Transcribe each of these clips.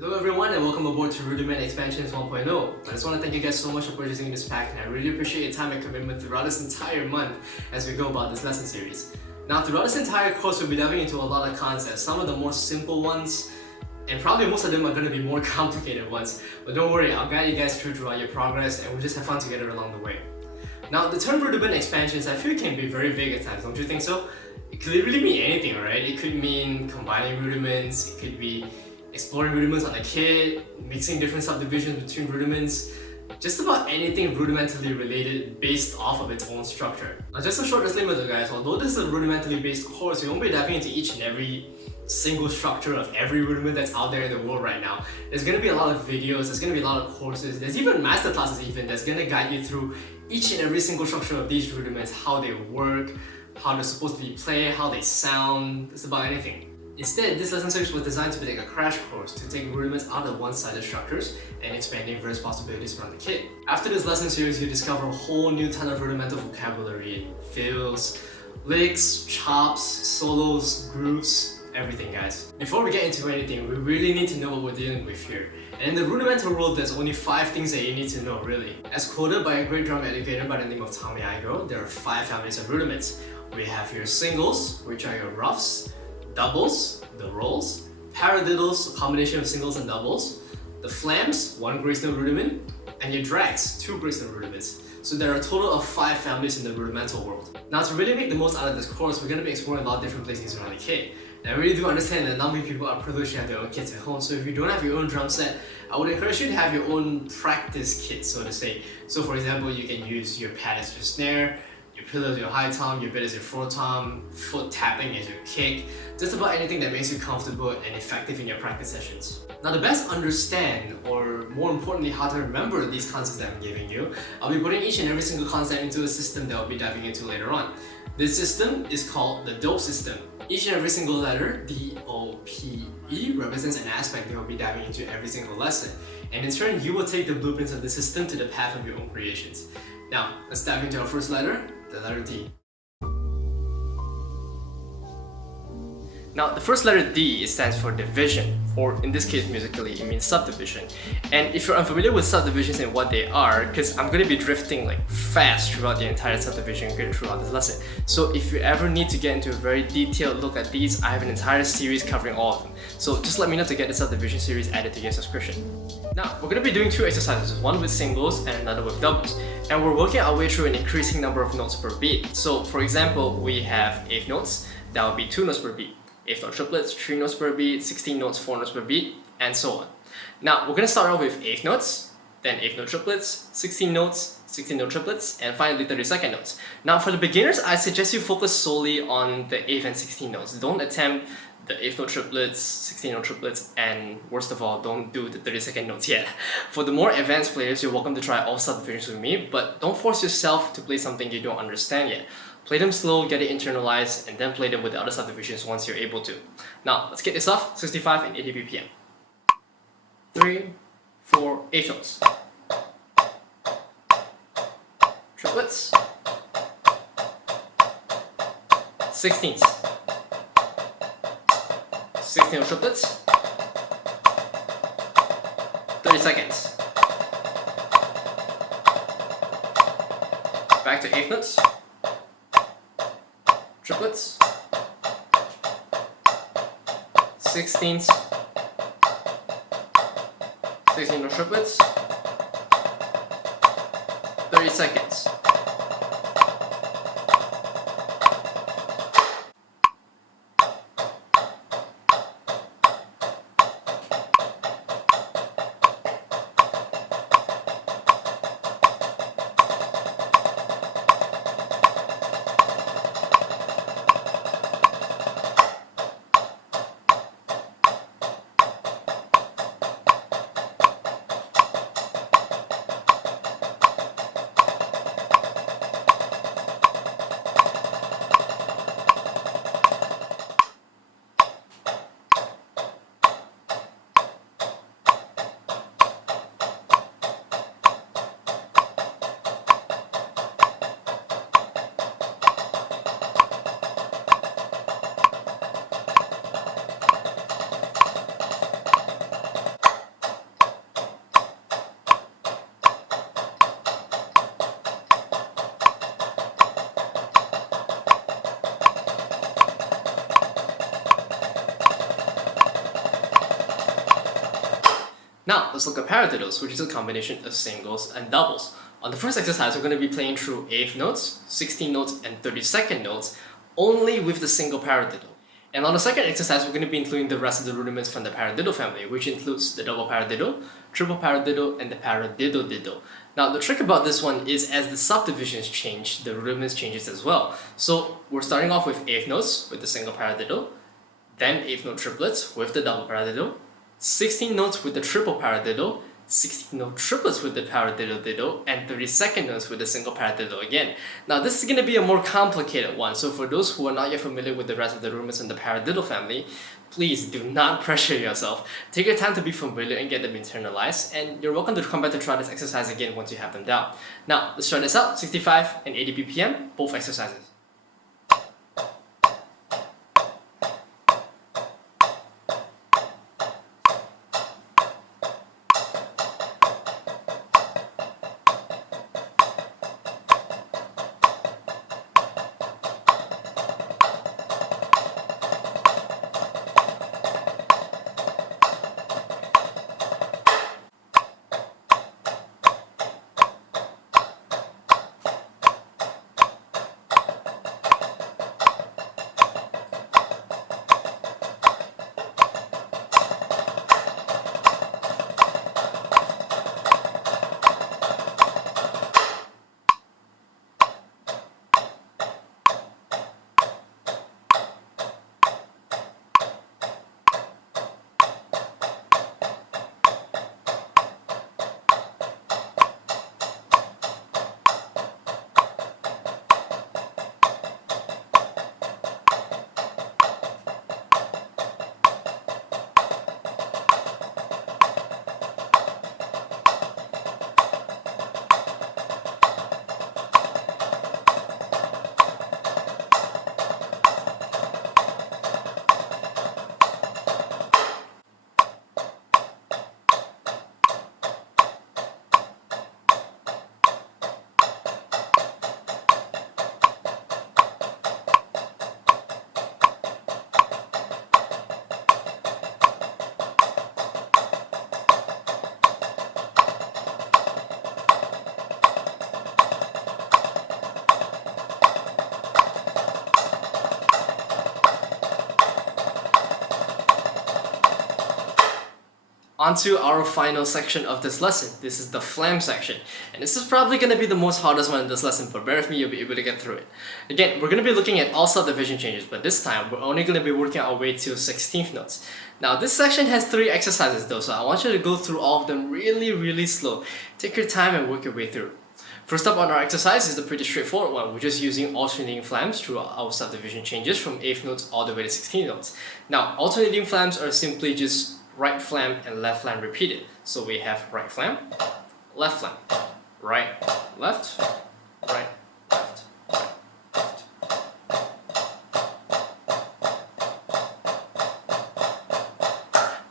Hello everyone and welcome aboard to Rudiment Expansions 1.0. I just want to thank you guys so much for purchasing this pack, and I really appreciate your time and commitment throughout this entire month as we go about this lesson series. Now throughout this entire course we'll be diving into a lot of concepts, some of the more simple ones, and probably most of them are going to be more complicated ones. But don't worry, I'll guide you guys throughout your progress and we'll just have fun together along the way. Now the term Rudiment Expansions I feel can be very vague at times, don't you think so? It could really mean anything, right? It could mean combining rudiments, it could be exploring rudiments on a kit, mixing different subdivisions between rudiments, just about anything rudimentally related based off of its own structure. Now just a short disclaimer though guys, although this is a rudimentally based course, we won't be diving into each and every single structure of every rudiment that's out there in the world right now. There's going to be a lot of videos, there's going to be a lot of courses, there's even masterclasses even that's going to guide you through each and every single structure of these rudiments, how they work, how they're supposed to be played, how they sound, just about anything. Instead, this lesson series was designed to be like a crash course to take rudiments out of one-sided structures and expanding various possibilities around the kit. After this lesson series, you discover a whole new ton of rudimental vocabulary, fills, licks, chops, solos, grooves, everything guys. Before we get into anything, we really need to know what we're dealing with here. And in the rudimental world, there's only 5 things that you need to know really. As quoted by a great drum educator by the name of Tommy Igo, there are 5 families of rudiments. We have your singles, which are your RUFFS, doubles, the rolls, paradiddles, a combination of singles and doubles, the flams, 1 grace note rudiment, and your drags, 2 grace note rudiments. So there are a total of 5 families in the rudimental world. Now to really make the most out of this course, we're going to be exploring a lot of different placings around the kit. Now I really do understand that not many people are privileged to have their own kits at home, so if you don't have your own drum set, I would encourage you to have your own practice kit, so to say. So for example, you can use your pad as your snare, your pillow as your high tom, your bed as your floor tom, foot tapping as your kick, just about anything that makes you comfortable and effective in your practice sessions. Now to best understand, or more importantly how to remember these concepts that I'm giving you, I'll be putting each and every single concept into a system that I'll be diving into later on. This system is called the DOPE system. Each and every single letter, D-O-P-E, represents an aspect that we'll be diving into every single lesson. And in turn, you will take the blueprints of the system to the path of your own creations. Now, let's dive into our first letter, the letter D. Now, the first letter D stands for division, or in this case musically, it means subdivision. And if you're unfamiliar with subdivisions and what they are, because I'm going to be drifting like fast throughout the entire subdivision grid throughout this lesson. So if you ever need to get into a very detailed look at these, I have an entire series covering all of them. So just let me know to get the subdivision series added to your subscription. Now, we're going to be doing 2 exercises, one with singles and another with doubles. And we're working our way through an increasing number of notes per beat. So for example, we have 8 notes, that will be 2 notes per beat. 8th note triplets, 3 notes per beat, 16 notes, 4 notes per beat, and so on. Now, we're going to start off with 8th notes, then 8th note triplets, 16 notes, 16 note triplets, and finally 32nd notes. Now, for the beginners, I suggest you focus solely on the 8th and 16 notes. Don't attempt the 8th note triplets, 16 note triplets, and worst of all, don't do the 32nd notes yet. For the more advanced players, you're welcome to try all subdivisions with me, but don't force yourself to play something you don't understand yet. Play them slow, get it internalized, and then play them with the other subdivisions once you're able to. Now, let's kick this off, 65 and 80 BPM. 3, 4, 8 notes. Triplets. 16ths. 16 triplets. 30 seconds. Back to 8th notes. Triplets, 16ths, 16 note triplets, 30 seconds. Now, let's look at paradiddles, which is a combination of singles and doubles. On the first exercise, we're going to be playing through 8th notes, 16th notes, and 32nd notes, only with the single paradiddle. And on the second exercise, we're going to be including the rest of the rudiments from the paradiddle family, which includes the double paradiddle, triple paradiddle, and the paradiddle diddle. Now, the trick about this one is as the subdivisions change, the rudiments changes as well. So we're starting off with 8th notes with the single paradiddle, then 8th note triplets with the double paradiddle, 16 notes with the triple paradiddle, 16 note triplets with the paradiddle diddle, and 32nd notes with the single paradiddle again. Now this is going to be a more complicated one, so for those who are not yet familiar with the rest of the rudiments in the paradiddle family, please do not pressure yourself. Take your time to be familiar and get them internalized, and you're welcome to come back to try this exercise again once you have them down. Now let's try this out, 65 and 80 BPM, both exercises. Onto our final section of this lesson. This is the flam section, and this is probably going to be the most hardest one in this lesson, but bear with me, you'll be able to get through it. Again, we're going to be looking at all subdivision changes, but this time we're only going to be working our way to 16th notes. Now this section has 3 exercises though, so I want you to go through all of them really slow. Take your time and work your way through. First up on our exercise is a pretty straightforward one. We're just using alternating flams through our subdivision changes from 8th notes all the way to 16th notes. Now alternating flams are simply just right flam and left flam repeated. So we have right flam, left flam, right, left, right, left, right, left.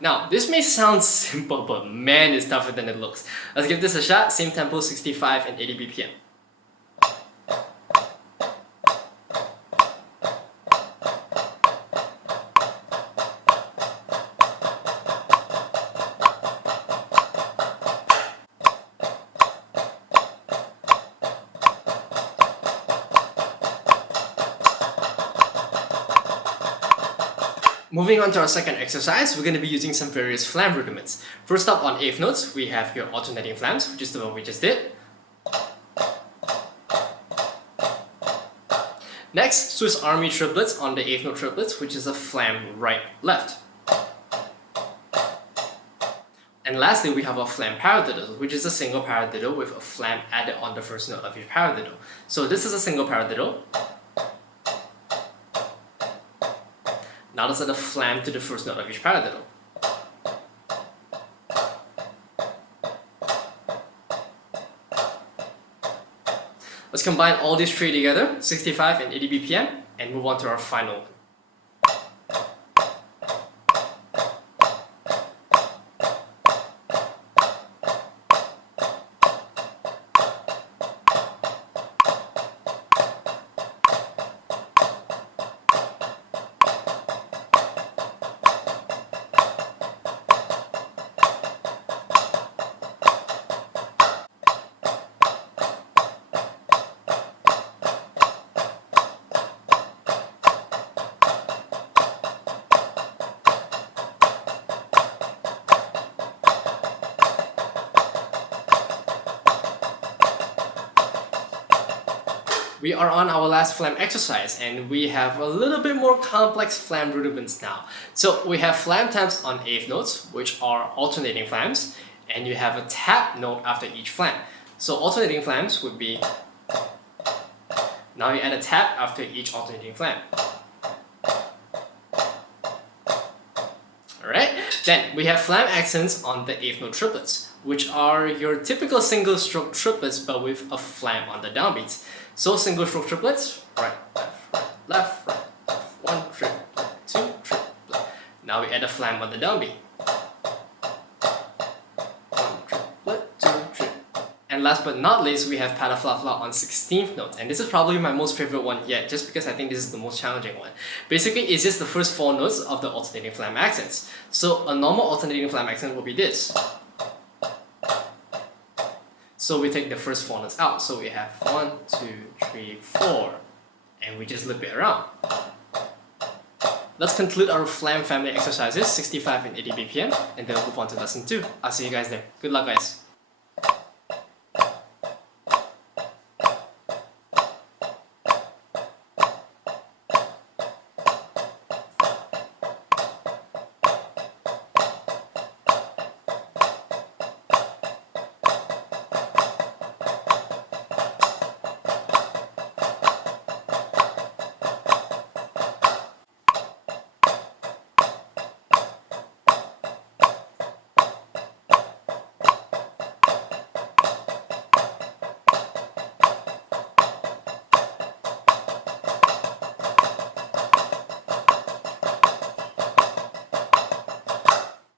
Now, this may sound simple, but man, it's tougher than it looks. Let's give this a shot. Same tempo, 65 and 80 BPM. Moving on to our second exercise, we're going to be using some various flam rudiments. First up on 8th notes, we have your alternating flams, which is the one we just did. Next, Swiss Army triplets on the 8th note triplets, which is a flam right, left. And lastly, we have our flam paradiddle, which is a single paradiddle with a flam added on the first note of each paradiddle. So this is a single paradiddle. Now let's add a flam to the first note of each paradiddle. Let's combine all these 3 together, 65 and 80 BPM, and move on to our final one. We are on our last flam exercise and we have a little bit more complex flam rudiments now. So we have flam taps on eighth notes, which are alternating flams, and you have a tap note after each flam. So alternating flams would be, now you add a tap after each alternating flam. Alright, then we have flam accents on the eighth note triplets, which are your typical single stroke triplets but with a flam on the downbeats. So single stroke triplets, right, left, right, left, one triplet, two triplet. Now we add a flam on the downbeat. One triplet, two triplet. And last but not least, we have Paradiddle on 16th note, and this is probably my most favorite one yet, just because I think this is the most challenging one. Basically, it's just the first 4 notes of the alternating flam accents. So a normal alternating flam accent will be this. So we take the first 4 notes out. So we have 1, 2, 3, 4, and we just loop it around. Let's conclude our flam family exercises 65 and 80 BPM, and then we'll move on to lesson 2. I'll see you guys there. Good luck, guys.